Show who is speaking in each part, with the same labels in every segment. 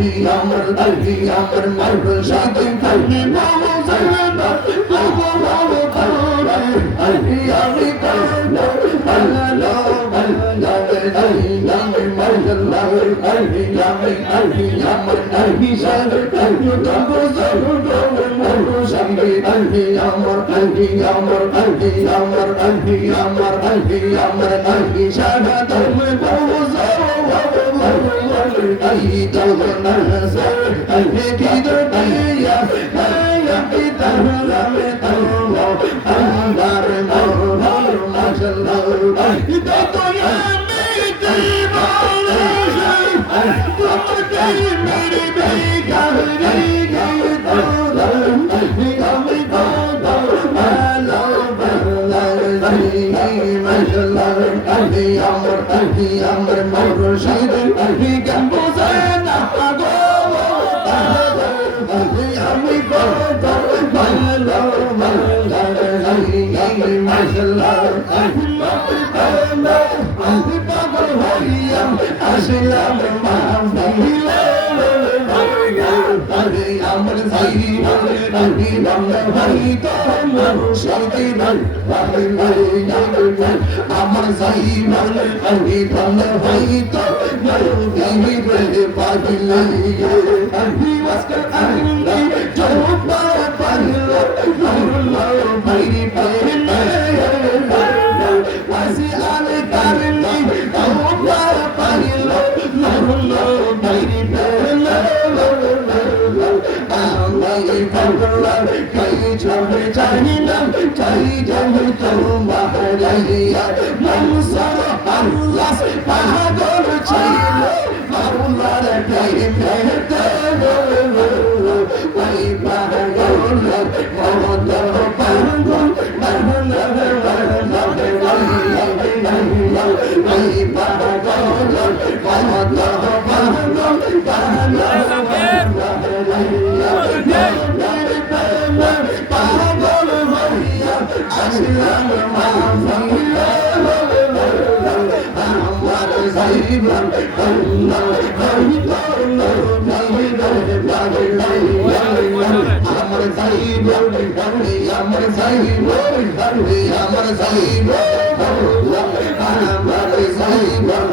Speaker 1: قلبي عمر قلبي عمر مرب شاطي قلبي بابو زينب بابو بابو قلبي قلبي يعني قلبي الله الله الله مرج الله قلبي يامر قلبي يامر قلبي شاطر قلبي بابو زينب بابو شاطي قلبي يامر قلبي يامر قلبي يامر قلبي يامر قلبي يامر قلبي شاطر قلبي بابو زينب نزل الهدي دنيا يا আমার আমার মুর্শিদ আহি গান না আমি আমি পাগল আরে আমার আমার ভাই মানে আরে বাংলা ভাই তো যাবে জানি না কাই যাবে তোমার লাইয়া মনসর আল্লাহ পাগল ছিল আল্লাহর কাই ফেরতে ওই পাগল মত পাগল পাগল ওই পাগল মত পাগল পাগল হইয়া আসলাম আমার জীবন আমার জীবন আমার জীবন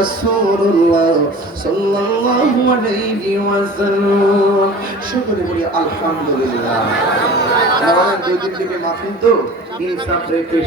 Speaker 1: রাসূলুল্লাহ সাল্লাল্লাহু আলাইহি ওয়াসাল্লাম। শুকরিয়া বলি আলহামদুলিল্লাহ। আমাদের দুই দিন থেকে মাহফিল তো, ইনসাফ রেখে